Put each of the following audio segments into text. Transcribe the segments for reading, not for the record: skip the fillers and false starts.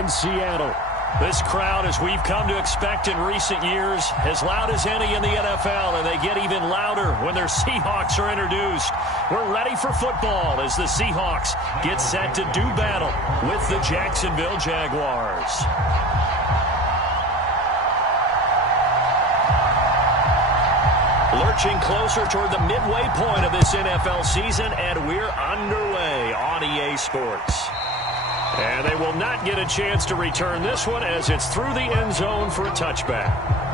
in Seattle. This crowd, as we've come to expect in recent years, as loud as any in the NFL, and they get even louder when their Seahawks are introduced. We're ready for football as the Seahawks get set to do battle with the Jacksonville Jaguars. Lurching closer toward the midway point of this NFL season, and we're underway on EA Sports. And they will not get a chance to return this one as it's through the end zone for a touchback.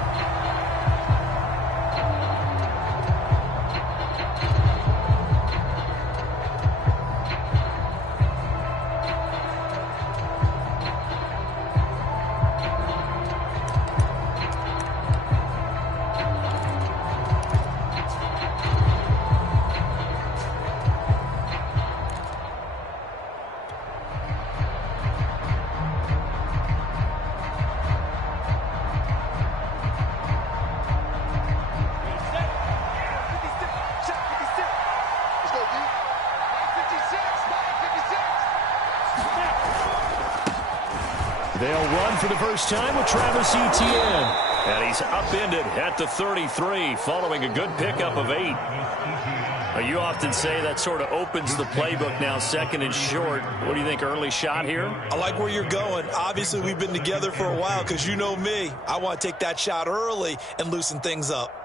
They'll run for the first time with Travis Etienne. And he's upended at the 33 following a good pickup of 8. Now, you often say that sort of opens the playbook now, second and short. What do you think, early shot here? I like where you're going. Obviously, we've been together for a while because you know me. I want to take that shot early and loosen things up.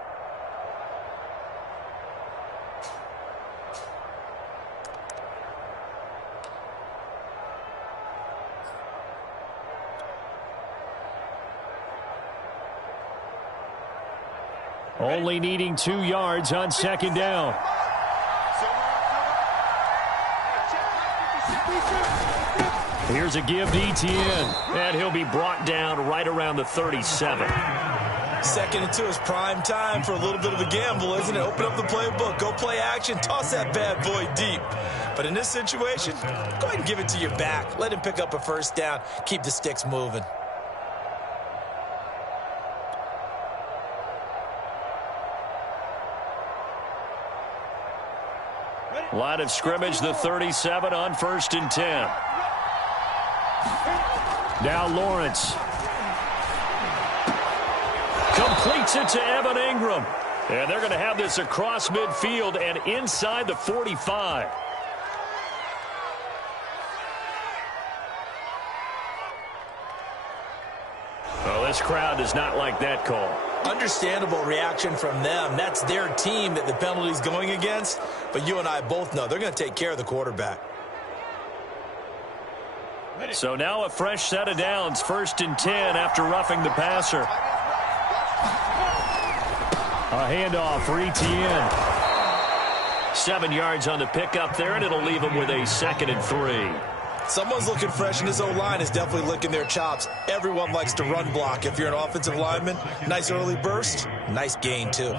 Only needing 2 yards on second down. Here's a give to Etienne, and he'll be brought down right around the 37. Second and 2 is prime time for a little bit of a gamble, isn't it? Open up the playbook, go play action, toss that bad boy deep. But in this situation, go ahead and give it to your back. Let him pick up a first down, keep the sticks moving. Line of scrimmage, the 37 on 1st and 10. Now Lawrence. Completes it to Evan Ingram. And they're going to have this across midfield and inside the 45. Well, this crowd does not like that call. Understandable reaction from them. That's their team that the penalty's going against. But you and I both know they're going to take care of the quarterback. So now a fresh set of downs, 1st and 10 after roughing the passer. A handoff for Etienne. 7 yards on the pickup there, and it'll leave him with a 2nd and 3. Someone's looking fresh, and this O-line is definitely licking their chops. Everyone likes to run block. If you're an offensive lineman, nice early burst, nice gain, too.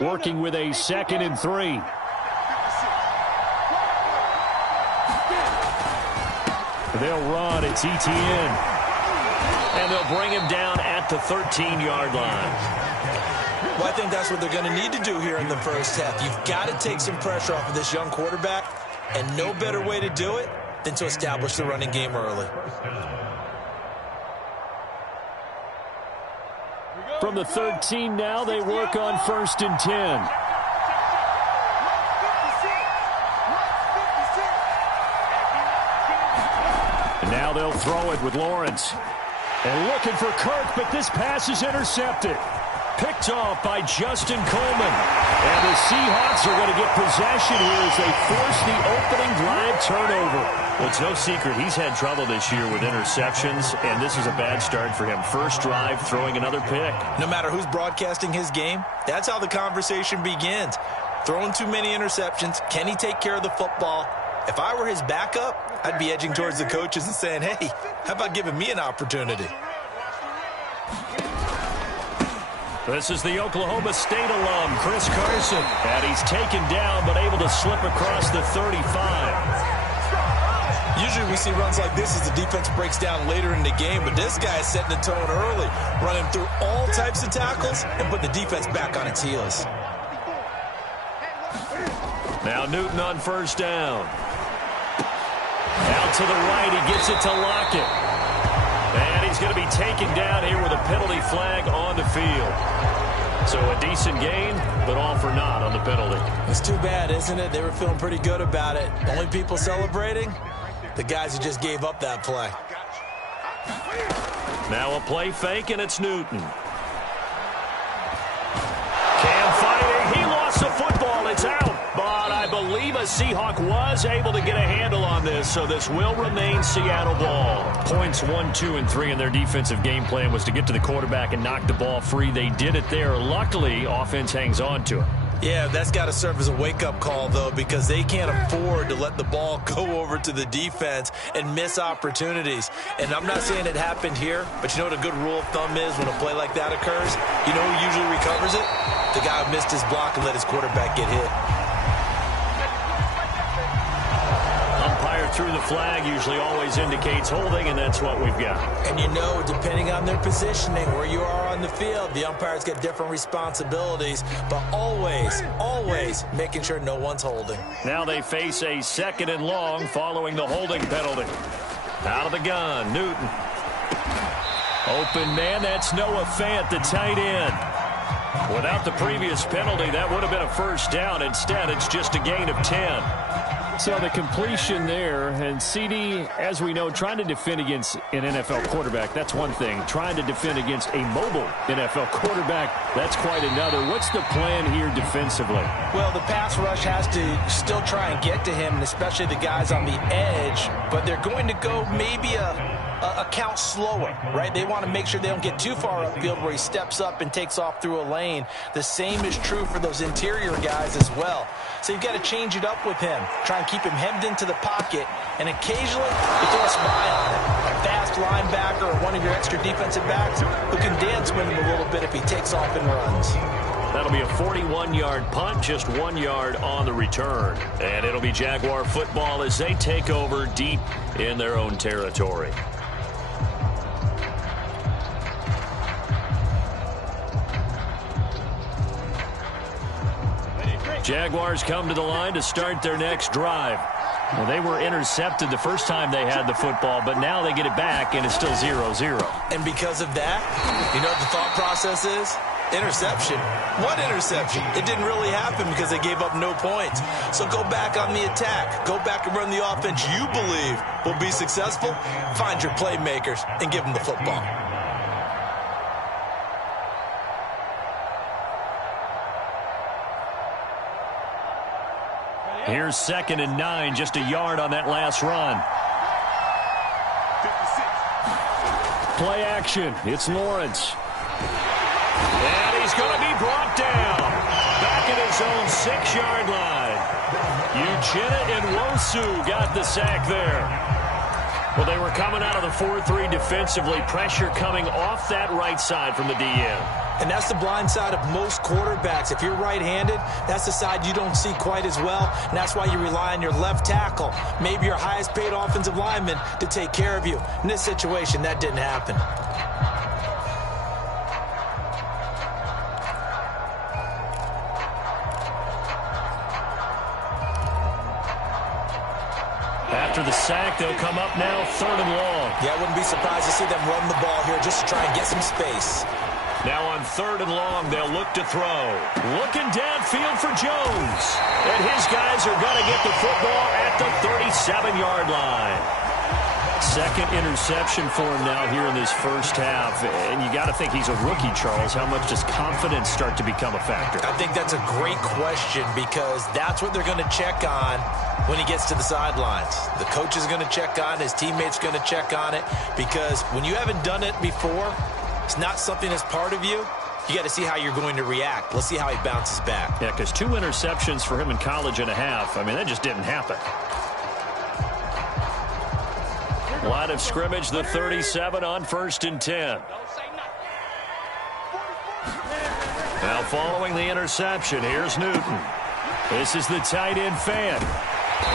Working with a 2nd and 3. They'll run. It's Etienne. And they'll bring him down at the 13-yard line. Well, I think that's what they're going to need to do here in the first half. You've got to take some pressure off of this young quarterback, and no better way to do it than to establish the running game early. From the 13 now, they work on 1st and 10. And now they'll throw it with Lawrence. And looking for Kirk, but this pass is intercepted. Picked off by Justin Coleman. And the Seahawks are going to get possession here as they force the opening drive turnover. Well, it's no secret he's had trouble this year with interceptions, and this is a bad start for him. First drive, throwing another pick. No matter who's broadcasting his game, that's how the conversation begins. Throwing too many interceptions, can he take care of the football? If I were his backup, I'd be edging towards the coaches and saying, hey, how about giving me an opportunity? This is the Oklahoma State alum, Chris Carson. And he's taken down but able to slip across the 35. Usually we see runs like this as the defense breaks down later in the game, but this guy is setting the tone early, running through all types of tackles and put the defense back on its heels. Now Newton on first down. Out to the right, he gets it to Lockett. And he's going to be taken down here with a penalty flag on the field. So a decent gain, but all for naught on the penalty. It's too bad, isn't it? They were feeling pretty good about it. Only people celebrating? The guys who just gave up that play. Now a play fake, and it's Newton. Cam fighting. He lost the football. It's out. But I believe a Seahawk was able to get a handle on this, so this will remain Seattle ball. Points 1, 2, and 3 in their defensive game plan was to get to the quarterback and knock the ball free. They did it there. Luckily, offense hangs on to it. Yeah, that's got to serve as a wake-up call, though, because they can't afford to let the ball go over to the defense and miss opportunities. And I'm not saying it happened here, but you know what a good rule of thumb is when a play like that occurs? You know who usually recovers it? The guy who missed his block and let his quarterback get hit. Umpire through the flag usually always indicates holding, and that's what we've got. And you know, depending on their positioning, where you are on the field, the umpires get different responsibilities, but always making sure no one's holding. Now they face a 2nd and long following the holding penalty. Out of the gun, Newton. Open man, that's Noah Fant, the tight end. Without the previous penalty, that would have been a first down. Instead, it's just a gain of 10. So the completion there, and CD, as we know, trying to defend against an NFL quarterback, that's one thing. Trying to defend against a mobile NFL quarterback, that's quite another. What's the plan here defensively? Well, the pass rush has to still try and get to him, and especially the guys on the edge, but they're going to go maybe a count slower, right? They want to make sure they don't get too far upfield where he steps up and takes off through a lane. The same is true for those interior guys as well. So you've got to change it up with him. Try and keep him hemmed into the pocket, and occasionally you throw a spy on him. A fast linebacker or one of your extra defensive backs who can dance with him a little bit if he takes off and runs. That'll be a 41-yard punt, just 1 yard on the return. And it'll be Jaguar football as they take over deep in their own territory. Jaguars come to the line to start their next drive. Well, they were intercepted the first time they had the football, but now they get it back, and it's still 0-0. And because of that, you know what the thought process is? Interception. What interception? It didn't really happen because they gave up no points. So go back on the attack. Go back and run the offense you believe will be successful. Find your playmakers and give them the football. Here's 2nd and 9, just a yard on that last run. Play action. It's Lawrence. And he's going to be brought down. Back at his own 6-yard line. Uchenna and Nwosu got the sack there. Well, they were coming out of the 4-3 defensively. Pressure coming off that right side from the DN. And that's the blind side of most quarterbacks. If you're right-handed, that's the side you don't see quite as well, and that's why you rely on your left tackle, maybe your highest-paid offensive lineman, to take care of you. In this situation, that didn't happen. After the sack, they'll come up now 3rd and long. Yeah, I wouldn't be surprised to see them run the ball here just to try and get some space. Now on 3rd and long, they'll look to throw. Looking downfield for Jones. And his guys are going to get the football at the 37-yard line. 2nd interception for him now here in this first half. And you got to think he's a rookie, Charles. How much does confidence start to become a factor? I think that's a great question because that's what they're going to check on when he gets to the sidelines. The coach is going to check on it. His teammates going to check on it because when you haven't done it before, it's not something that's part of you. You got to see how you're going to react. Let's see how he bounces back. Yeah, because 2 interceptions for him in college and a half. I mean, that just didn't happen. Line of scrimmage, the 37 on 1st and 10. Now following the interception, here's Newton. This is the tight end Fant.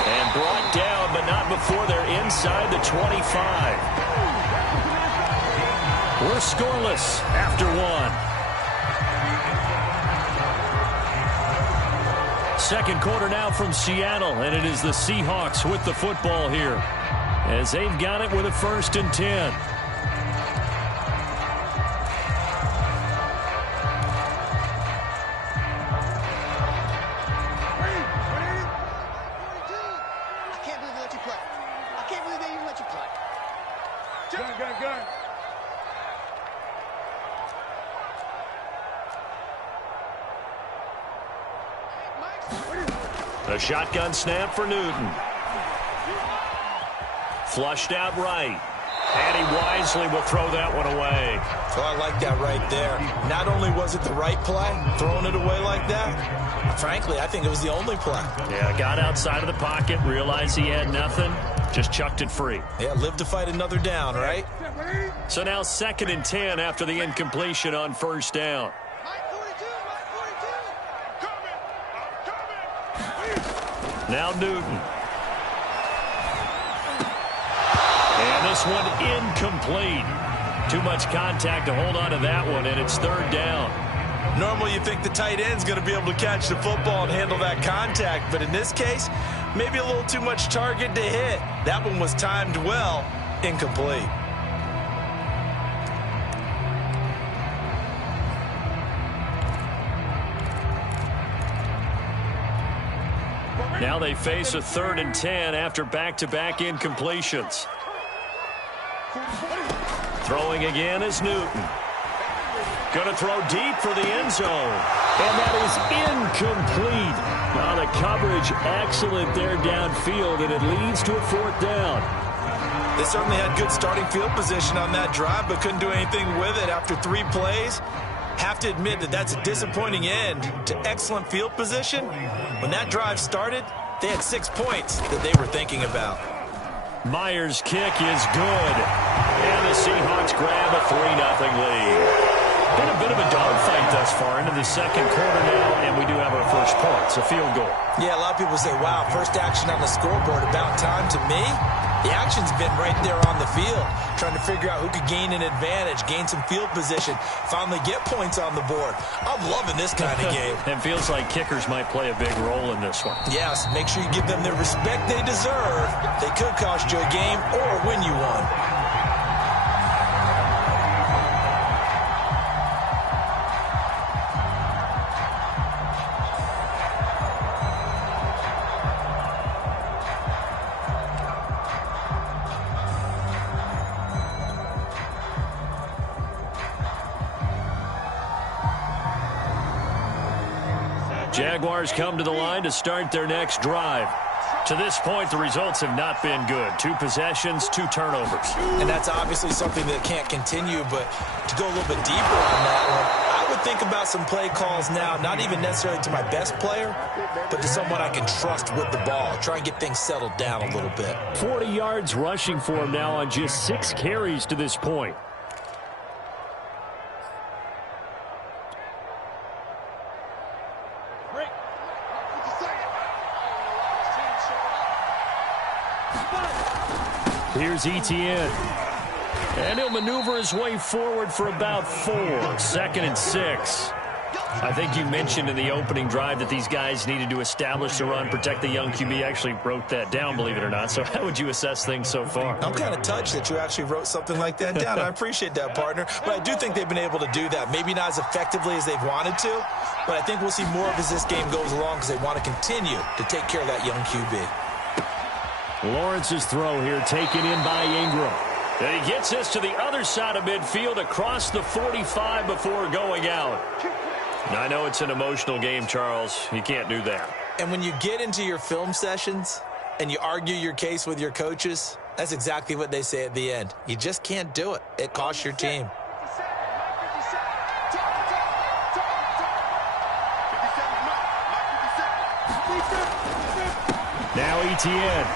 And brought down, but not before they're inside the 25. We're scoreless after one. Second quarter now from Seattle, and it is the Seahawks with the football here as they've got it with a 1st and 10. A shotgun snap for Newton. Flushed out right. And he wisely will throw that one away. Oh, I like that right there. Not only was it the right play, throwing it away like that, frankly, I think it was the only play. Yeah, got outside of the pocket, realized he had nothing, just chucked it free. Yeah, live to fight another down, right? So now 2nd and 10 after the incompletion on 1st down. Now Newton. And this one incomplete. Too much contact to hold on to that one, and it's 3rd down. Normally you think the tight end's going to be able to catch the football and handle that contact, but in this case, maybe a little too much target to hit. That one was timed well, incomplete. Now they face a 3rd and 10 after back-to-back incompletions. Throwing again is Newton. Going to throw deep for the end zone. And that is incomplete. Now the coverage excellent there downfield, and it leads to a 4th down. They certainly had good starting field position on that drive, but couldn't do anything with it after 3 plays. Have to admit that that's a disappointing end to excellent field position. When that drive started, they had 6 points that they were thinking about. Myers' kick is good. And the Seahawks grab a 3-0 lead. Been a bit of a dogfight thus far into the 2nd quarter now, and we do have our first point. It's a field goal. Yeah, a lot of people say, wow, first action on the scoreboard, about time. To me, the action's been right there on the field, trying to figure out who could gain an advantage, gain some field position, finally get points on the board. I'm loving this kind of game. It feels like kickers might play a big role in this one. Yes, make sure you give them the respect they deserve. They could cost you a game or win you one. Jaguars come to the line to start their next drive. To this point, the results have not been good. 2 possessions, 2 turnovers. And that's obviously something that can't continue, but to go a little bit deeper on that one, I would think about some play calls now, not even necessarily to my best player, but to someone I can trust with the ball. Try and get things settled down a little bit. 40 yards rushing for him now on just 6 carries to this point. Here's Etienne. And he'll maneuver his way forward for about 4. 2nd and 6. I think you mentioned in the opening drive that these guys needed to establish the run, protect the young QB. Actually wrote that down, believe it or not. So how would you assess things so far? I'm kind of touched that you actually wrote something like that down. I appreciate that, partner. But I do think they've been able to do that. Maybe not as effectively as they've wanted to, but I think we'll see more of as this game goes along because they want to continue to take care of that young QB. Lawrence's throw here taken in by Ingram. And he gets this to the other side of midfield across the 45 before going out. Now, I know it's an emotional game, Charles. You can't do that. And when you get into your film sessions and you argue your case with your coaches, that's exactly what they say at the end. You just can't do it. It costs your team. Now Etienne.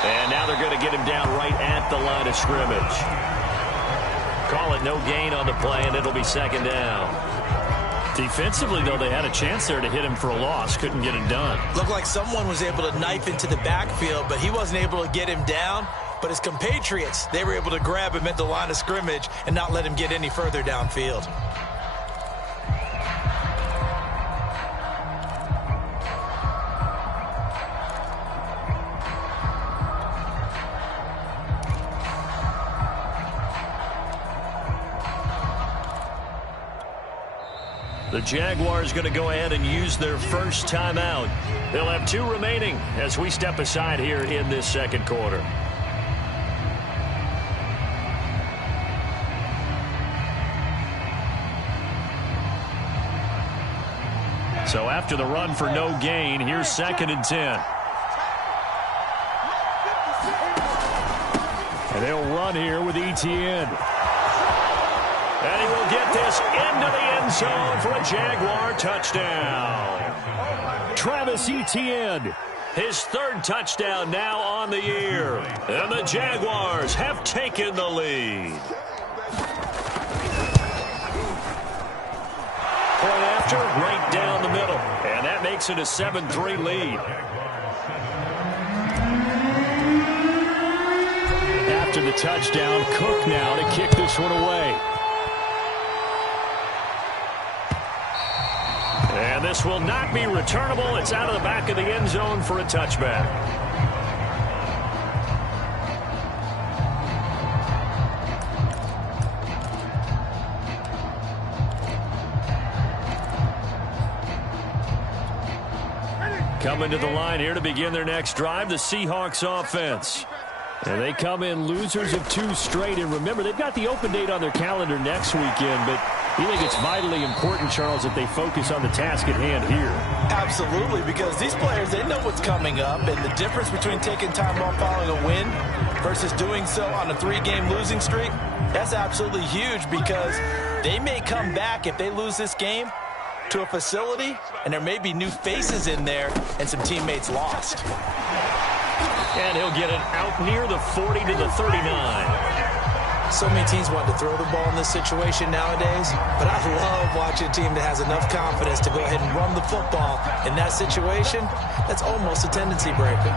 And now they're going to get him down right at the line of scrimmage. Call it no gain on the play, and it'll be 2nd down. Defensively, though, they had a chance there to hit him for a loss. Couldn't get it done. Looked like someone was able to knife into the backfield, but he wasn't able to get him down. But his compatriots, they were able to grab him at the line of scrimmage and not let him get any further downfield. The Jaguars going to go ahead and use their first timeout. They'll have 2 remaining as we step aside here in this second quarter. So after the run for no gain, here's 2nd and 10. And they'll run here with Etienne. And he will get this into the end zone for a Jaguar touchdown. Travis Etienne, his 3rd touchdown now on the year. And the Jaguars have taken the lead. Point after, right down the middle. And that makes it a 7-3 lead. After the touchdown, Cook now to kick this one away. And this will not be returnable. It's out of the back of the end zone for a touchback. Coming to the line here to begin their next drive, the Seahawks offense. And they come in losers of 2 straight. And remember, they've got the open date on their calendar next weekend, but you think it's vitally important, Charles, that they focus on the task at hand here? Absolutely, because these players, they know what's coming up, and the difference between taking time off following a win versus doing so on a 3-game losing streak, that's absolutely huge, because they may come back if they lose this game to a facility, and there may be new faces in there and some teammates lost. And he'll get it out near the 40 to the 39. So many teams want to throw the ball in this situation nowadays, but I love watching a team that has enough confidence to go ahead and run the football. In that situation, that's almost a tendency breaker.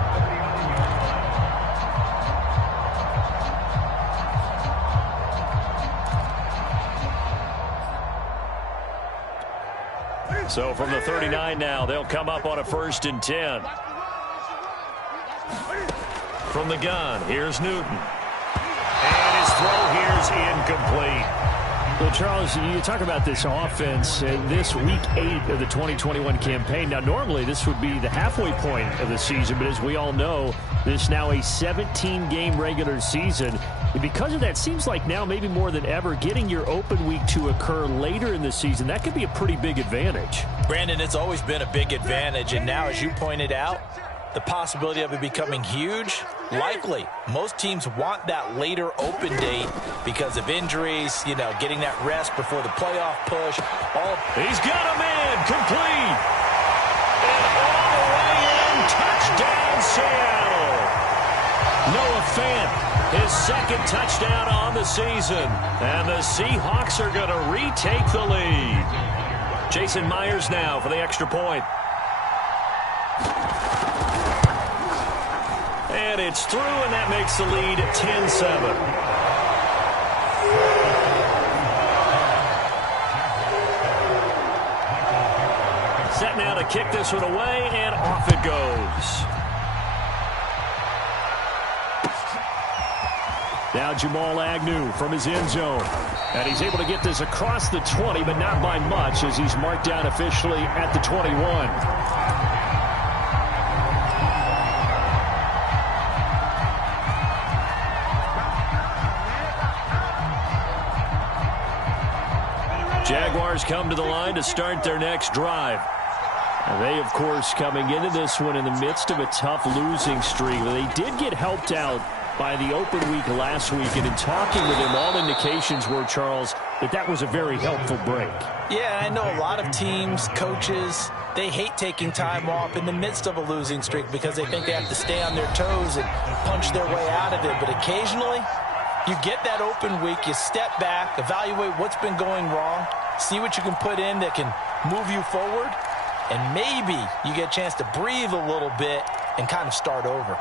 So from the 39 now, they'll come up on a 1st and 10. From the gun, here's Newton. And his throw here's incomplete. Well, Charles, you talk about this offense, this week 8 of the 2021 campaign. Now, normally this would be the halfway point of the season, but as we all know, this is now a 17-game regular season. And because of that, seems like now maybe more than ever, getting your open week to occur later in the season, that could be a pretty big advantage. Brandon, it's always been a big advantage, and now, as you pointed out, the possibility of it becoming huge, likely. Most teams want that later open date because of injuries, you know, getting that rest before the playoff push. He's got a man, complete. And all the way in, touchdown Seattle. Noah Fant, his 2nd touchdown on the season. And the Seahawks are going to retake the lead. Jason Myers now for the extra point. And it's through, and that makes the lead 10-7. Set now to kick this one away, and off it goes. Now Jamal Agnew from his end zone. And he's able to get this across the 20, but not by much, as he's marked down officially at the 21. Jaguars come to the line to start their next drive. And they, of course, coming into this one in the midst of a tough losing streak. They did get helped out by the open week last week, and in talking with him, all indications were, Charles, that was a very helpful break. Yeah, I know a lot of teams, coaches, they hate taking time off in the midst of a losing streak because they think they have to stay on their toes and punch their way out of it. But occasionally, you get that open week, you step back, evaluate what's been going wrong, see what you can put in that can move you forward, and maybe you get a chance to breathe a little bit and kind of start over.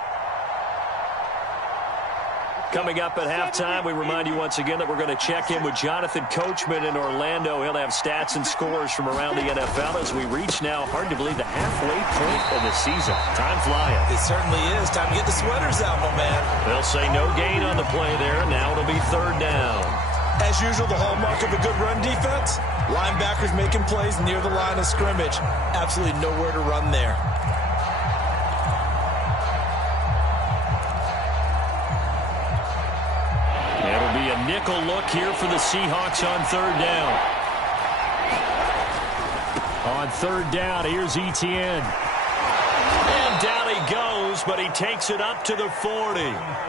Coming up at halftime, we remind you once again that we're going to check in with Jonathan Coachman in Orlando. He'll have stats and scores from around the NFL as we reach now, hard to believe, the halfway point of the season. Time flying. It certainly is. Time to get the sweaters out, my man. They'll say no gain on the play there. Now it'll be third down. As usual, the hallmark of a good run defense, linebackers making plays near the line of scrimmage. Absolutely nowhere to run there. It'll be a nickel look here for the Seahawks on third down. On third down, here's Etienne. And down he goes, but he takes it up to the 40.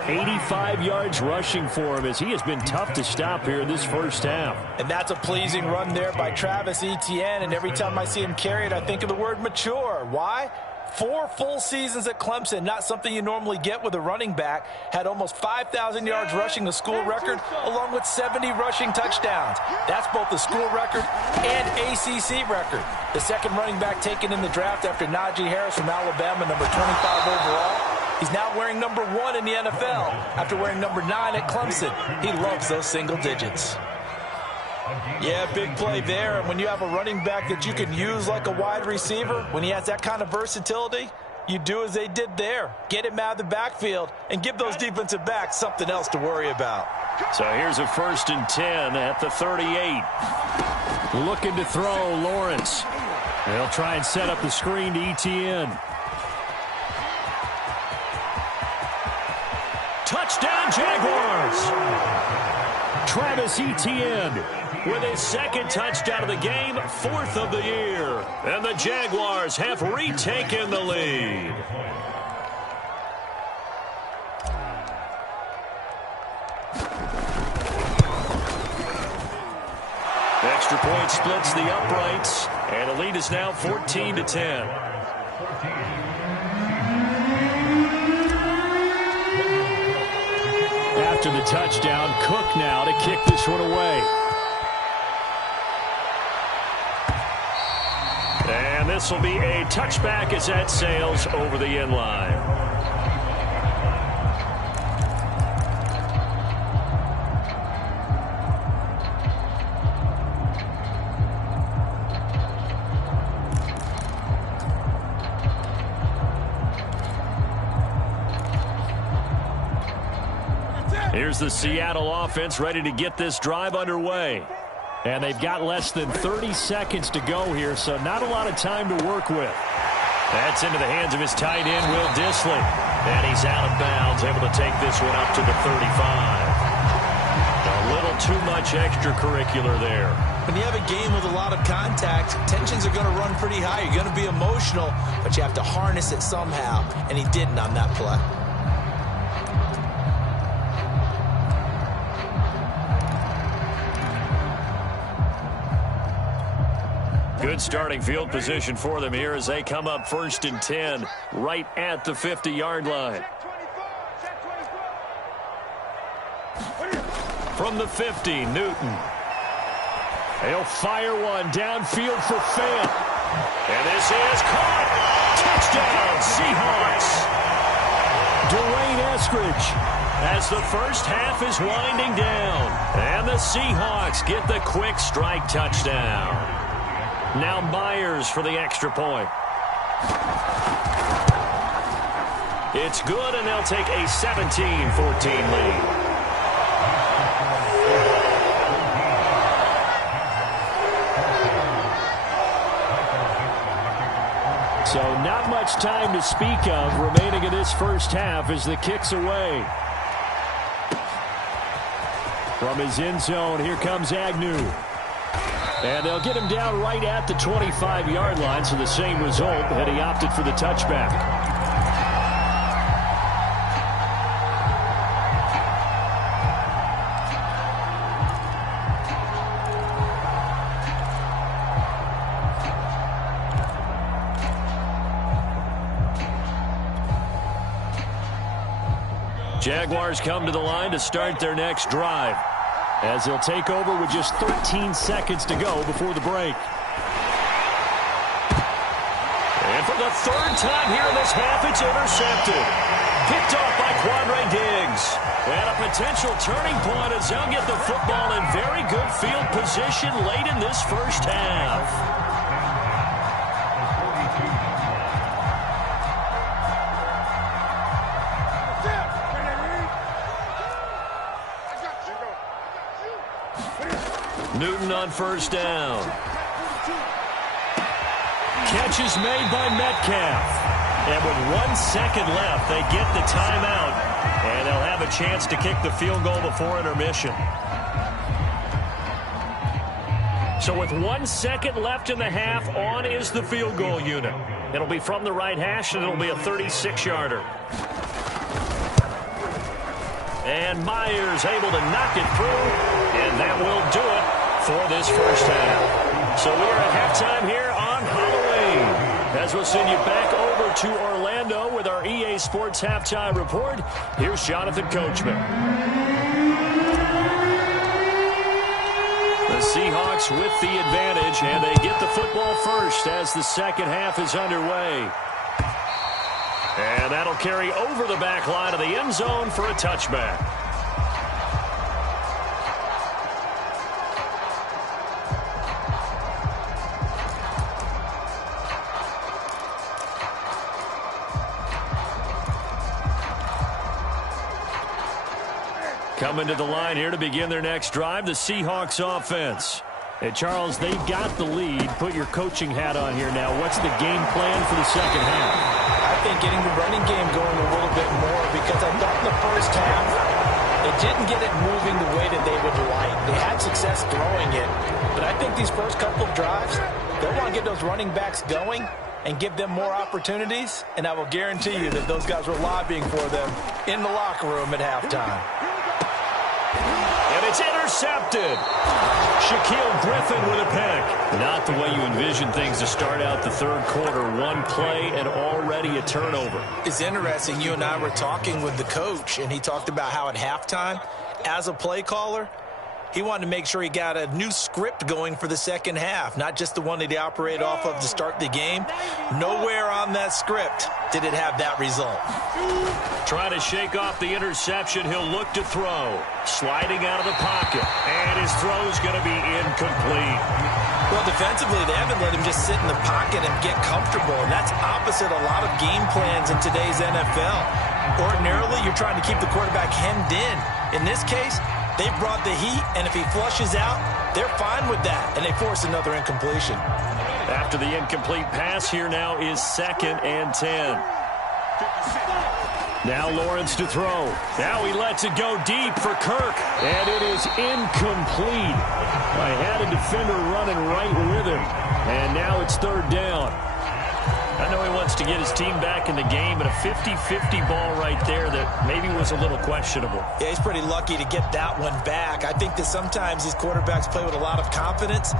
85 yards rushing for him as he has been tough to stop here in this first half. And that's a pleasing run there by Travis Etienne, and every time I see him carry it, I think of the word mature. Why? 4 full seasons at Clemson, not something you normally get with a running back. Had almost 5,000 yards rushing, the school record, along with 70 rushing touchdowns. That's both the school record and ACC record. The second running back taken in the draft after Najee Harris from Alabama, number 25 overall. He's now wearing number 1 in the NFL after wearing number 9 at Clemson. He loves those single digits. Yeah, big play there. And when you have a running back that you can use like a wide receiver, when he has that kind of versatility, you do as they did there. Get him out of the backfield and give those defensive backs something else to worry about. So here's a 1st and 10 at the 38. Looking to throw, Lawrence. They'll try and set up the screen to Etienne. Touchdown, Jaguars! Travis Etienne with his second touchdown of the game, 4th of the year. And the Jaguars have retaken the lead. Extra point splits the uprights, and the lead is now 14-10. After the touchdown, Cook now to kick this one away. And this will be a touchback as that sails over the end line. Here's the Seattle offense ready to get this drive underway. And they've got less than 30 seconds to go here, so not a lot of time to work with. That's into the hands of his tight end, Will Dissly. And he's out of bounds, able to take this one up to the 35. A little too much extracurricular there. When you have a game with a lot of contact, tensions are going to run pretty high. You're going to be emotional, but you have to harness it somehow, and he didn't on that play. Good starting field position for them here as they come up 1st and 10 right at the 50-yard line. From the 50, Newton. He'll fire one downfield for Fant. And this is caught. Touchdown, Seahawks. Dwayne Eskridge as the first half is winding down. And the Seahawks get the quick strike touchdown. Now Myers for the extra point. It's good, and they'll take a 17-14 lead. So not much time to speak of remaining in this first half as the kick's away. From his end zone, here comes Agnew. And they'll get him down right at the 25-yard line, so the same result had he opted for the touchback. Jaguars come to the line to start their next drive, as they'll take over with just 13 seconds to go before the break. And for the third time here in this half, it's intercepted. Picked off by Quandre Diggs. And a potential turning point as they'll get the football in very good field position late in this first half. Newton on first down. Catch is made by Metcalf. And with 1 second left, they get the timeout. And they'll have a chance to kick the field goal before intermission. So with 1 second left in the half, on is the field goal unit. It'll be from the right hash, and it'll be a 36-yarder. And Myers able to knock it through, and that will do it for this first half. So we are at halftime here on Halloween. As we'll send you back over to Orlando with our EA Sports Halftime Report, here's Jonathan Coachman. The Seahawks with the advantage, and they get the football first as the second half is underway. And that'll carry over the back line of the end zone for a touchback. Coming to the line here to begin their next drive, the Seahawks offense. Hey, Charles, they've got the lead. Put your coaching hat on here now. What's the game plan for the second half? I think getting the running game going a little bit more, because I thought in the first half they didn't get it moving the way that they would like. They had success throwing it, but I think these first couple of drives, they'll want to get those running backs going and give them more opportunities, and I will guarantee you that those guys were lobbying for them in the locker room at halftime. And it's intercepted. Shaquille Griffin with a pick. Not the way you envision things to start out the third quarter. One play and already a turnover. It's interesting. You and I were talking with the coach, and he talked about how at halftime, as a play caller, he wanted to make sure he got a new script going for the second half, not just the one that he operated off of to start the game. Nowhere on that script did it have that result. Trying to shake off the interception. He'll look to throw. Sliding out of the pocket. And his throw's going to be incomplete. Well, defensively, they haven't let him just sit in the pocket and get comfortable. And that's opposite a lot of game plans in today's NFL. Ordinarily, you're trying to keep the quarterback hemmed in. In this case, they brought the heat, and if he flushes out, they're fine with that, and they force another incompletion. After the incomplete pass, here now is 2nd and 10. Now Lawrence to throw. Now he lets it go deep for Kirk, and it is incomplete. I had a defender running right with him, and now it's 3rd down. I know he wants to get his team back in the game, but a 50-50 ball right there that maybe was a little questionable. Yeah, he's pretty lucky to get that one back. I think that sometimes these quarterbacks play with a lot of confidence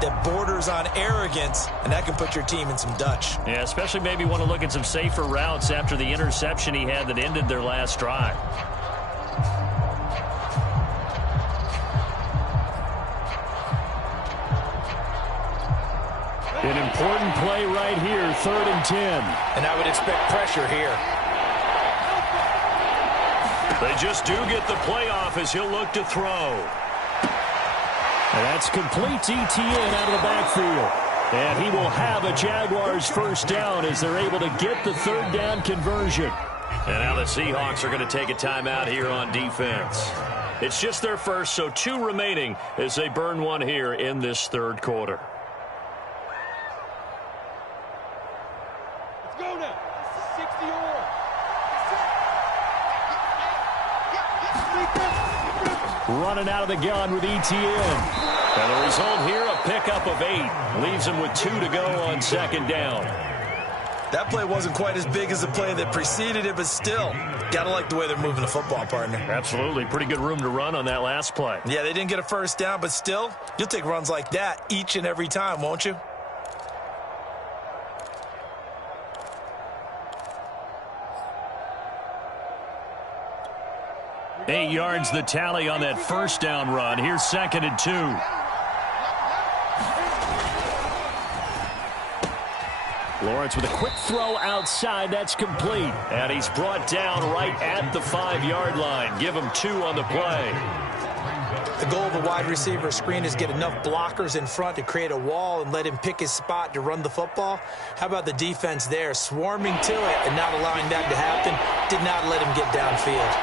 that borders on arrogance, and that can put your team in some Dutch. Yeah, especially maybe want to look at some safer routes after the interception he had that ended their last drive. An important play right here, 3rd and 10. And I would expect pressure here. They just do get the playoff as he'll look to throw. And that's complete to Etienne out of the backfield. And he will have a Jaguars first down as they're able to get the 3rd down conversion. And now the Seahawks are going to take a timeout here on defense. It's just their first, so 2 remaining as they burn one here in this 3rd quarter. Running out of the gun with Etienne. And the result here, a pickup of 8. Leaves him with 2 to go on 2nd down. That play wasn't quite as big as the play that preceded it, but still, got to like the way they're moving the football, partner. Absolutely. Pretty good room to run on that last play. Yeah, they didn't get a first down, but still, you'll take runs like that each and every time, won't you? Eight yards the tally on that first down run. Here's 2nd and 2. Lawrence with a quick throw outside. That's complete. And he's brought down right at the 5-yard line. Give him 2 on the play. The goal of a wide receiver screen is get enough blockers in front to create a wall and let him pick his spot to run the football. How about the defense there, swarming to it and not allowing that to happen? Did not let him get downfield.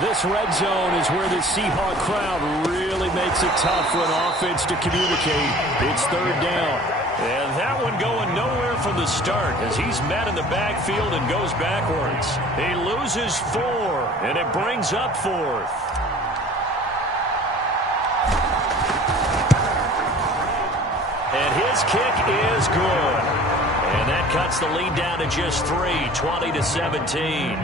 This red zone is where the Seahawk crowd really makes it tough for an offense to communicate. It's 3rd down. And that one going nowhere from the start as he's met in the backfield and goes backwards. He loses 4, and it brings up 4th. And his kick is good. And that cuts the lead down to just 3, 20-17.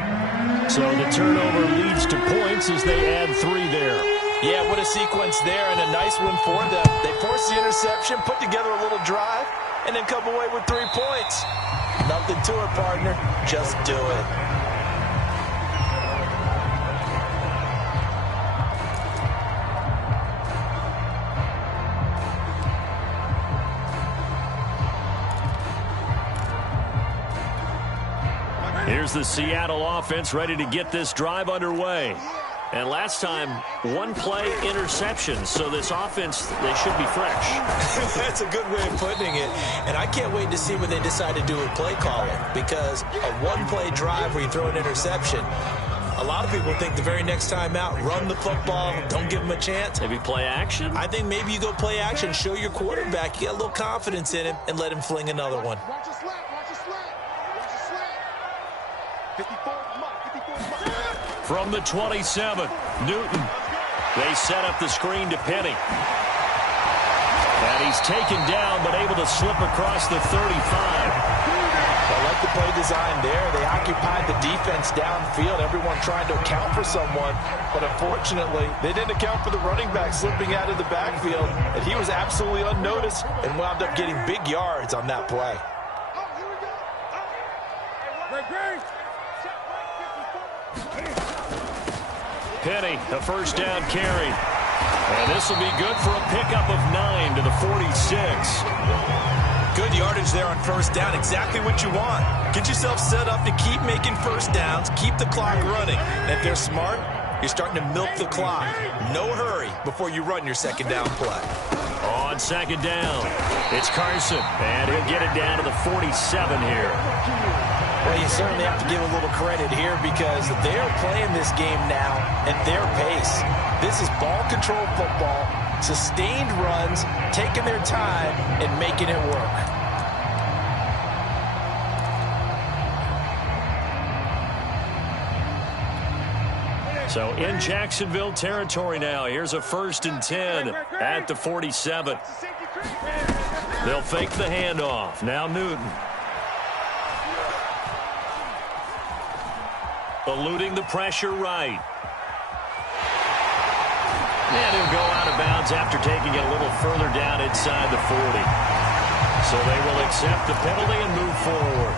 So the turnover leads to points as they add 3 there. Yeah, what a sequence there, and a nice one for them. They force the interception, put together a little drive, and then come away with 3 points. Nothing to it, partner. Just do it. Here's the Seattle offense ready to get this drive underway. And last time, 1-play interception. So this offense, they should be fresh. That's a good way of putting it. And I can't wait to see what they decide to do with play calling. Because a 1-play drive where you throw an interception, a lot of people think the very next time out, run the football, don't give them a chance. Maybe play action? I think maybe you go play action, show your quarterback, you get a little confidence in him, and let him fling another one. Watch your slant, watch your slant. Watch your slant. 54, come on, 54, come on. From the 27, Newton. They set up the screen to Penny. And he's taken down, but able to slip across the 35. I like the play design there. They occupied the defense downfield, everyone trying to account for someone. But unfortunately, they didn't account for the running back slipping out of the backfield. And he was absolutely unnoticed and wound up getting big yards on that play. Penny, the first down carry. And this will be good for a pickup of 9 to the 46. Good yardage there on first down. Exactly what you want. Get yourself set up to keep making first downs, keep the clock running. And if they're smart, you're starting to milk the clock. No hurry before you run your second down play. On second down, it's Carson. And he'll get it down to the 47 here. Well, you certainly have to give a little credit here because they're playing this game now at their pace. This is ball control football, sustained runs, taking their time and making it work. So in Jacksonville territory now. Here's a 1st and 10 at the 47. They'll fake the handoff. Now Newton. Eluding the pressure right. And he'll go out of bounds after taking it a little further down inside the 40. So they will accept the penalty and move forward.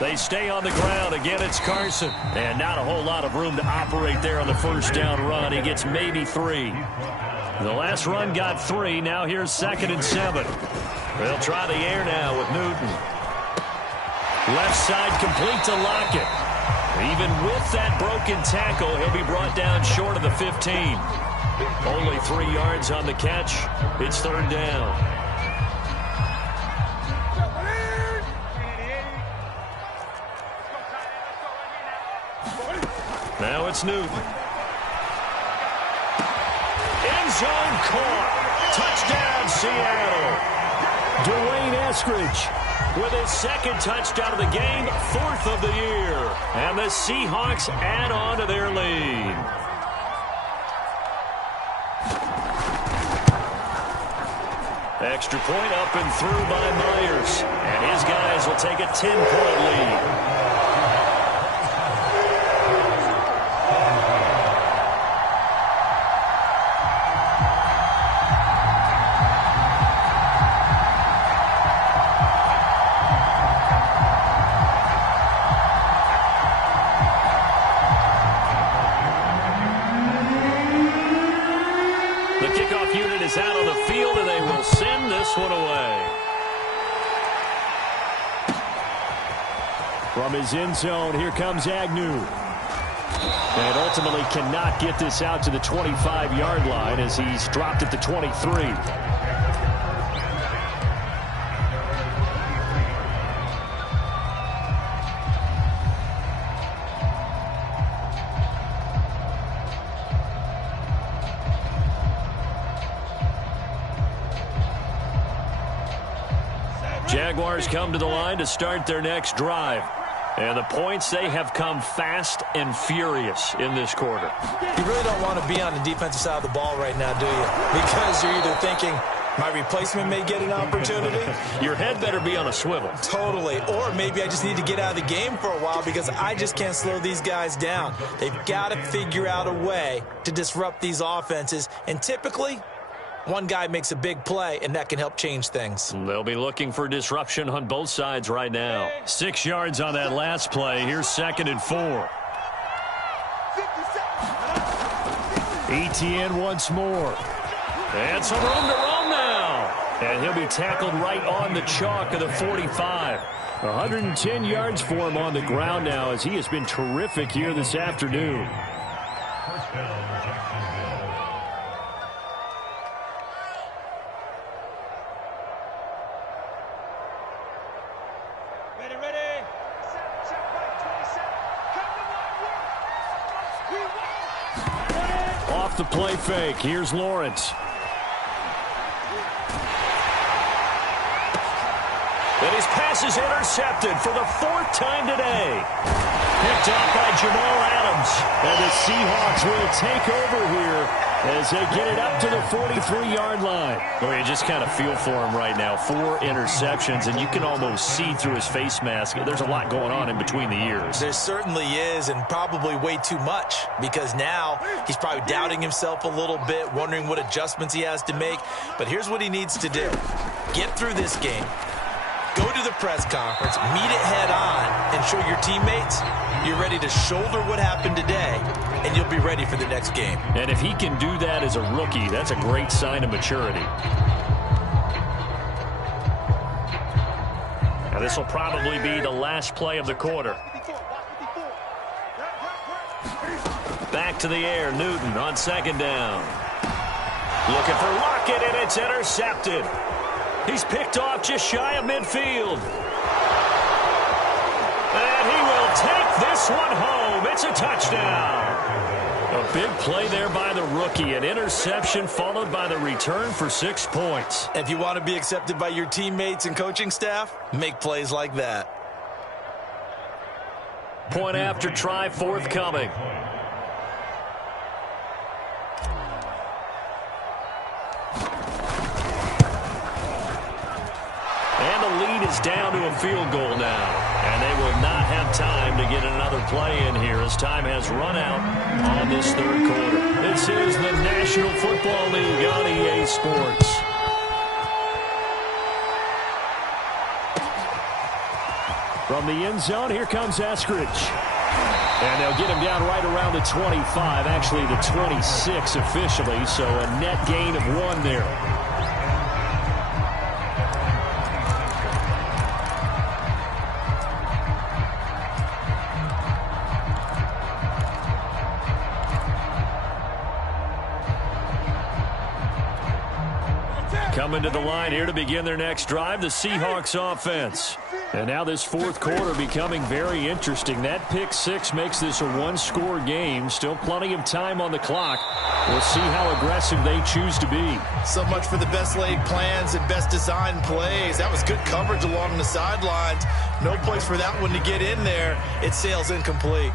They stay on the ground. Again, it's Carson. And not a whole lot of room to operate there on the first down run. He gets maybe 3. The last run got 3. Now here's 2nd and 7. They'll try the air now with Newton. Left side complete to Lockett. Even with that broken tackle, he'll be brought down short of the 15. Only 3 yards on the catch. It's 3rd down. Now it's Newton. End zone caught. Touchdown, Seattle. Dwayne Eskridge with his 2nd touchdown of the game, 4th of the year. And the Seahawks add on to their lead. Extra point up and through by Myers. And his guys will take a 10-point lead. this one away. From his end zone, here comes Agnew. And ultimately cannot get this out to the 25-yard line as he's dropped at the 23. Jaguars come to the line to start their next drive. And the points, they have come fast and furious in this quarter. You really don't want to be on the defensive side of the ball right now, do you? Because you're either thinking, my replacement may get an opportunity. Your head better be on a swivel. Totally. Or maybe I just need to get out of the game for a while because I just can't slow these guys down. They've got to figure out a way to disrupt these offenses. And typically, one guy makes a big play, and that can help change things. They'll be looking for disruption on both sides right now. 6 yards on that last play. Here's 2nd and 4. ETN once more. And some room to run now. And he'll be tackled right on the chalk of the 45. 110 yards for him on the ground now as he has been terrific here this afternoon. Off the play fake. Here's Lawrence. And his pass is intercepted for the 4th time today. Picked off by Jamal Adams. And the Seahawks will take over here as they get it up to the 43-yard line. Well, you just kind of feel for him right now. 4 interceptions, and you can almost see through his face mask. There's a lot going on in between the ears. There certainly is, and probably way too much, because now he's probably doubting himself a little bit, wondering what adjustments he has to make. But here's what he needs to do. Get through this game. Go to the press conference, meet it head on, and show your teammates you're ready to shoulder what happened today, and you'll be ready for the next game. And if he can do that as a rookie, that's a great sign of maturity. Now this will probably be the last play of the quarter. Back to the air, Newton on 2nd down. Looking for Lockett, and it's intercepted. He's picked off just shy of midfield. And he will take this one home. It's a touchdown. A big play there by the rookie. An interception followed by the return for 6 points. If you want to be accepted by your teammates and coaching staff, make plays like that. Point after try forthcoming. And the lead is down to a field goal now. And they will not have time to get another play in here as time has run out on this 3rd quarter. This is the National Football League on EA Sports. From the end zone, here comes Eskridge. And they'll get him down right around the 25, actually the 26 officially, so a net gain of 1 there. Coming to the line here to begin their next drive, the Seahawks offense. And now this 4th quarter becoming very interesting. That pick 6 makes this a 1-score game. Still plenty of time on the clock. We'll see how aggressive they choose to be. So much for the best laid plans and best designed plays. That was good coverage along the sidelines. No place for that one to get in there. It sails incomplete.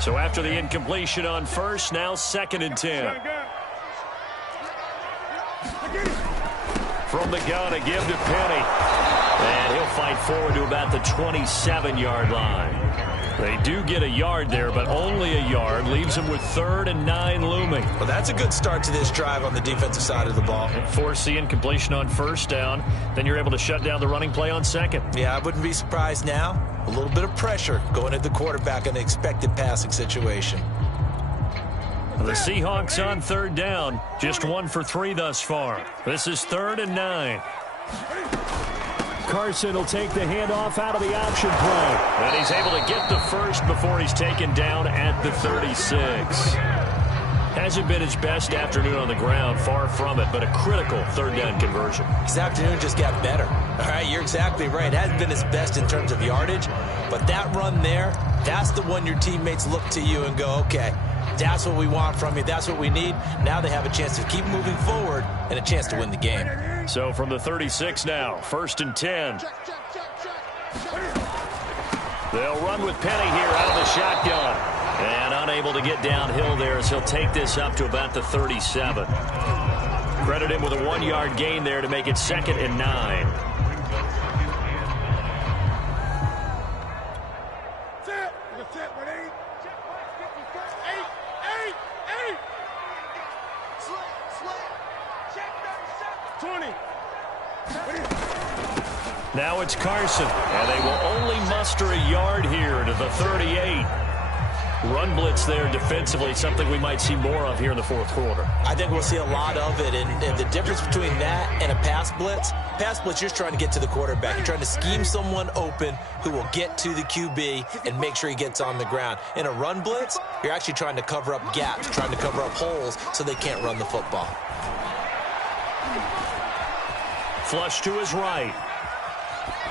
So after the incompletion on 1st, now 2nd and 10. From the gun, a give to Penny. And he'll fight forward to about the 27-yard line. They do get a yard there, but only a yard. Leaves them with 3rd and 9 looming. Well, that's a good start to this drive on the defensive side of the ball. Force the incompletion on 1st down. Then you're able to shut down the running play on 2nd. Yeah, I wouldn't be surprised now. A little bit of pressure going at the quarterback in an expected passing situation. The Seahawks on 3rd down. Just 1 for 3 thus far. This is 3rd and 9. Carson will take the handoff out of the option play. And he's able to get the first before he's taken down at the 36. Hasn't been his best afternoon on the ground, far from it, but a critical 3rd down conversion. His afternoon just got better. All right, you're exactly right. It hasn't been his best in terms of yardage, but that run there, that's the one your teammates look to you and go, okay, that's what we want from you. That's what we need. Now they have a chance to keep moving forward and a chance to win the game. So from the 36 now, 1st and 10. They'll run with Penny here out of the shotgun. And unable to get downhill there as he'll take this up to about the 37. Credit him with a 1-yard gain there to make it 2nd and 9. Now it's Carson, and they will only muster a yard here to the 38. Run blitz there defensively, something we might see more of here in the 4th quarter. I think we'll see a lot of it, and the difference between that and a pass blitz, you're just trying to get to the quarterback. You're trying to scheme someone open who will get to the QB and make sure he gets on the ground. In a run blitz, you're actually trying to cover up gaps, trying to cover up holes so they can't run the football. Flush to his right.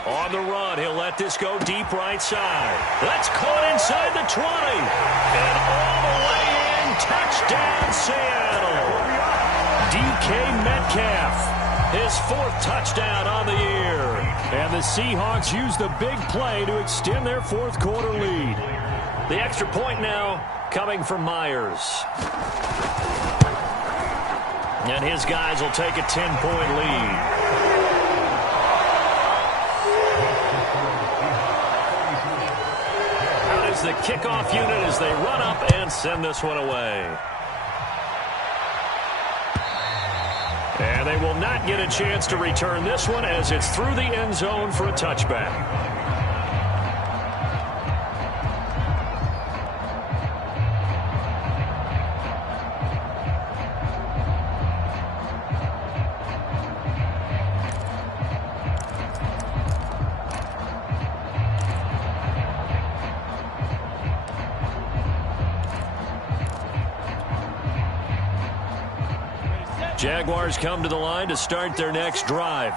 On the run, he'll let this go deep right side. That's caught inside the 20. And all the way in, touchdown Seattle. DK Metcalf, his 4th touchdown on the year. And the Seahawks use the big play to extend their 4th quarter lead. The extra point now coming from Myers. And his guys will take a 10-point lead. The kickoff unit as they run up and send this one away. And they will not get a chance to return this one as it's through the end zone for a touchback. Jaguars come to the line to start their next drive.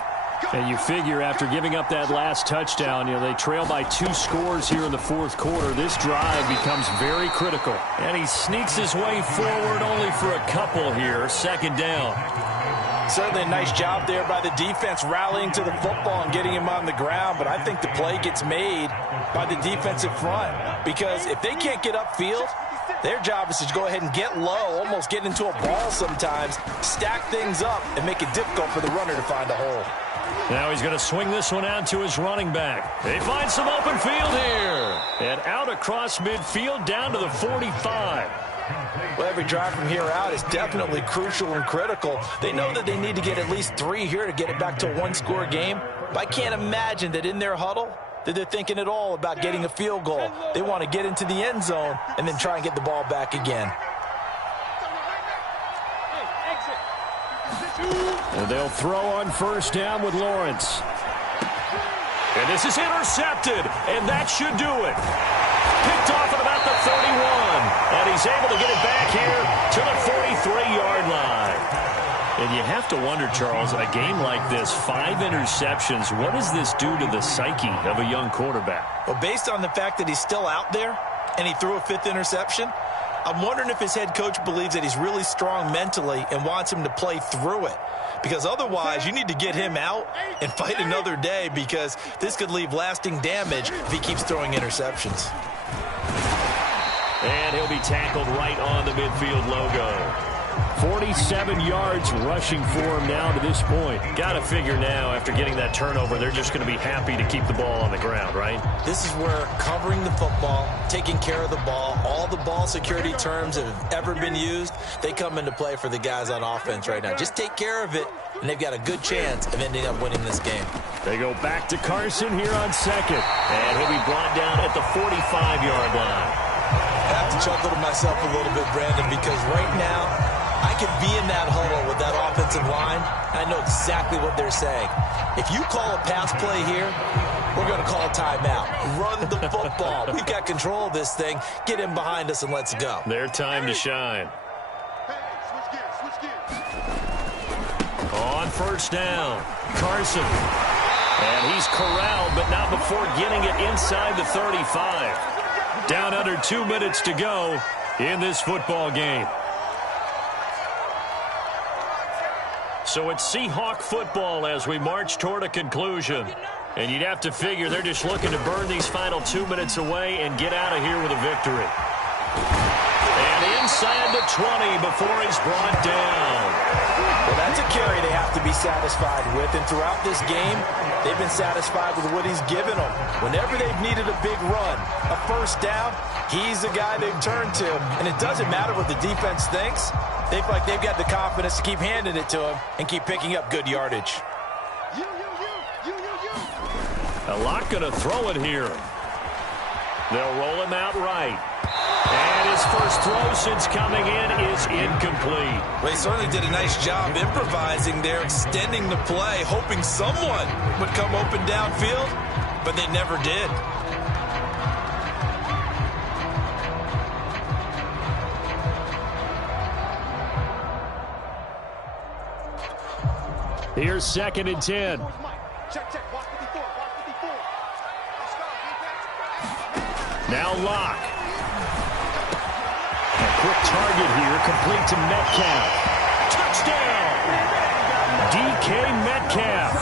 And you figure after giving up that last touchdown, they trail by 2 scores here in the 4th quarter. This drive becomes very critical. And he sneaks his way forward only for a couple here. 2nd down. Certainly a nice job there by the defense rallying to the football and getting him on the ground. But I think the play gets made by the defensive front. Because if they can't get upfield, their job is to go ahead and get low, almost get into a ball sometimes, stack things up, and make it difficult for the runner to find a hole. Now he's going to swing this one out to his running back. They find some open field here. And out across midfield down to the 45. Well, every drive from here out is definitely crucial and critical. They know that they need to get at least 3 here to get it back to a 1-score game. But I can't imagine that in their huddle that they're thinking at all about getting a field goal. They want to get into the end zone and then try and get the ball back again. And they'll throw on 1st down with Lawrence. And this is intercepted, and that should do it. Picked off at about the 31, and he's able to get it back here to the 43-yard line. And you have to wonder, Charles, in a game like this, 5 interceptions, what does this do to the psyche of a young quarterback? Well, based on the fact that he's still out there and he threw a 5th interception, I'm wondering if his head coach believes that he's really strong mentally and wants him to play through it. Because otherwise, you need to get him out and fight another day, because this could leave lasting damage if he keeps throwing interceptions. And he'll be tackled right on the midfield logo. 47 yards rushing for him now to this point. Got to figure now, after getting that turnover, they're just going to be happy to keep the ball on the ground, right? This is where covering the football, taking care of the ball, all the ball security terms that have ever been used, they come into play for the guys on offense right now. Just take care of it, and they've got a good chance of ending up winning this game. They go back to Carson here on second. And he'll be brought down at the 45-yard line. I have to chuckle to myself a little bit, Brandon, because right now, I could be in that huddle with that offensive line. I know exactly what they're saying. If you call a pass play here, we're going to call a timeout. Run the football. We've got control of this thing. Get in behind us and let's go. Their time to shine. Switch gears. On first down, Carson. And he's corralled, but not before getting it inside the 35. Down under 2 minutes to go in this football game. So it's Seahawk football as we march toward a conclusion. And you'd have to figure they're just looking to burn these final 2 minutes away and get out of here with a victory. And inside the 20 before he's brought down. Well, that's a carry they have to be satisfied with. And throughout this game, they've been satisfied with what he's given them. Whenever they've needed a big run, a first down, he's the guy they've turned to. And it doesn't matter what the defense thinks. They feel like they've got the confidence to keep handing it to him and keep picking up good yardage. A lot going to throw it here. They'll roll him out right. And his first throw since coming in is incomplete. Well, he certainly did a nice job improvising there, extending the play, hoping someone would come open downfield, but they never did. Here's 2nd and 10. Check. Watch 54. Let's go, defense. Now Locke. A quick target here, complete to Metcalf. Touchdown! DK Metcalf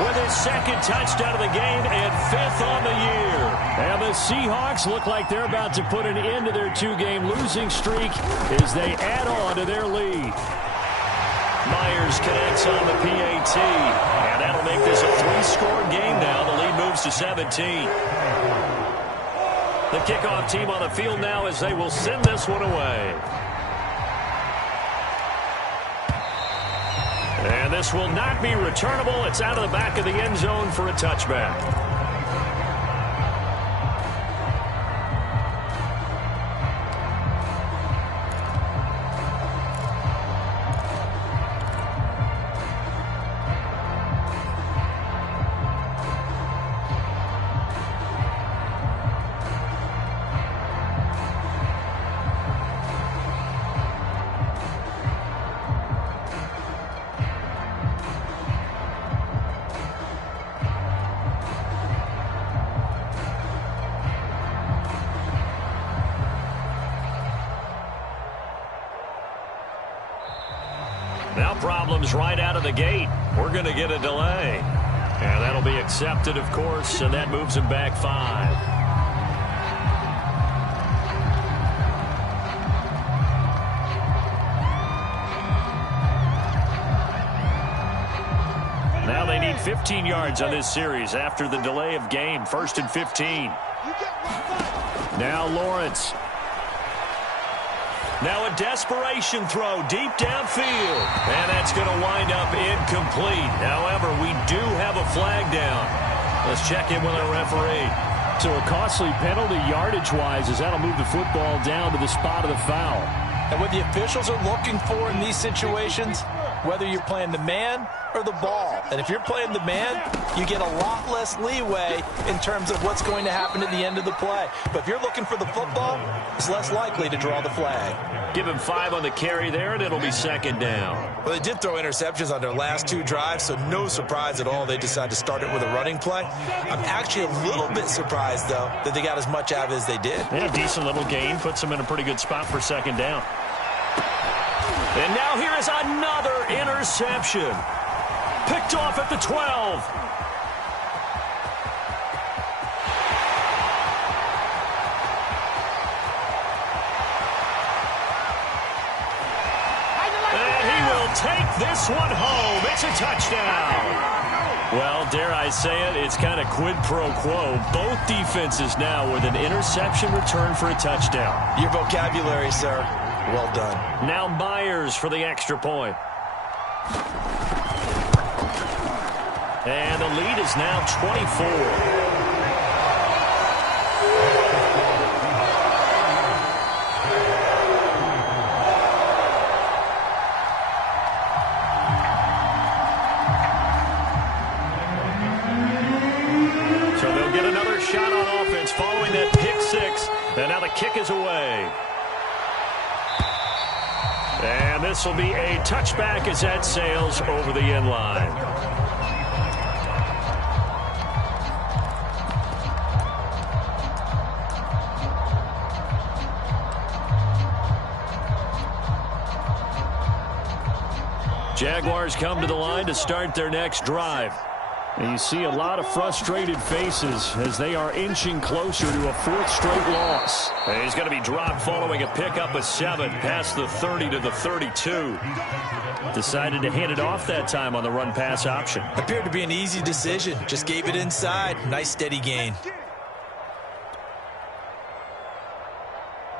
with his 2nd touchdown of the game and 5th on the year. And the Seahawks look like they're about to put an end to their 2-game losing streak as they add on to their lead. Myers connects on the PAT, and that'll make this a 3-score game now. The lead moves to 17. The kickoff team on the field now as they will send this one away. And this will not be returnable. It's out of the back of the end zone for a touchback. Now problems right out of the gate. We're going to get a delay. And that'll be accepted, of course, and that moves him back 5. Now they need 15 yards on this series after the delay of game. 1st and 15. Now Lawrence. Now a desperation throw deep downfield. And that's going to wind up incomplete. However, we do have a flag down. Let's check in with our referee. So a costly penalty yardage-wise as that'll move the football down to the spot of the foul. And what the officials are looking for in these situations, whether you're playing the man or the ball. And if you're playing the man, you get a lot less leeway in terms of what's going to happen at the end of the play. But if you're looking for the football, it's less likely to draw the flag. Give him 5 on the carry there, and it'll be 2nd down. Well, they did throw interceptions on their last 2 drives, so no surprise at all they decided to start it with a running play. I'm actually a little bit surprised, though, that they got as much out of it as they did. Yeah, decent little gain. Puts them in a pretty good spot for 2nd down. And now here is another interception. Picked off at the 12. will take this one home. It's a touchdown. Well, dare I say it, it's kind of quid pro quo. Both defenses now with an interception return for a touchdown. Your vocabulary, sir. Well done. Now Myers for the extra point. And the lead is now 24. Shot on offense following that pick six. And now the kick is away. And this will be a touchback as that sails over the end line. Jaguars come to the line to start their next drive. And you see a lot of frustrated faces as they are inching closer to a fourth straight loss. And he's going to be dropped following a pickup of 7 past the 30 to the 32. Decided to hand it off that time on the run-pass option. Appeared to be an easy decision. Just gave it inside. Nice steady gain.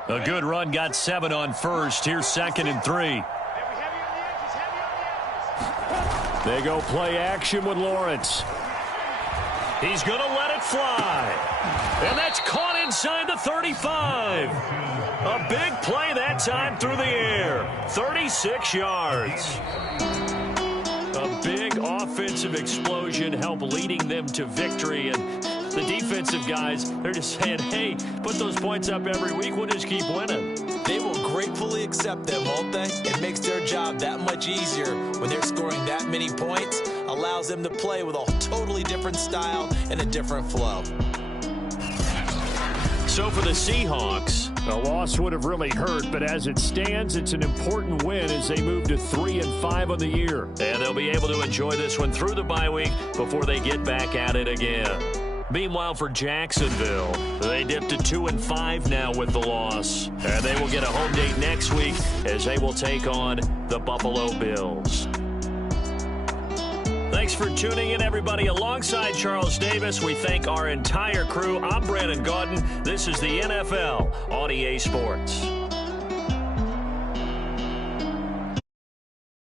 A good run got 7 on first. Here's 2nd and 3. They go play action with Lawrence. He's going to let it fly. And that's caught inside the 35. A big play that time through the air. 36 yards. A big offensive explosion helped leading them to victory. And the defensive guys, they're just saying, hey, put those points up every week. We'll just keep winning. They will gratefully accept them, won't they? It makes their job that much easier when they're scoring that many points. Allows them to play with a totally different style and a different flow. So for the Seahawks, a loss would have really hurt, but as it stands, it's an important win as they move to 3-5 on the year. And they'll be able to enjoy this one through the bye week before they get back at it again. Meanwhile, for Jacksonville, they dipped to 2-5 now with the loss. And they will get a home date next week as they will take on the Buffalo Bills. Thanks for tuning in, everybody. Alongside Charles Davis, we thank our entire crew. I'm Brandon Gaudin. This is the NFL on EA Sports.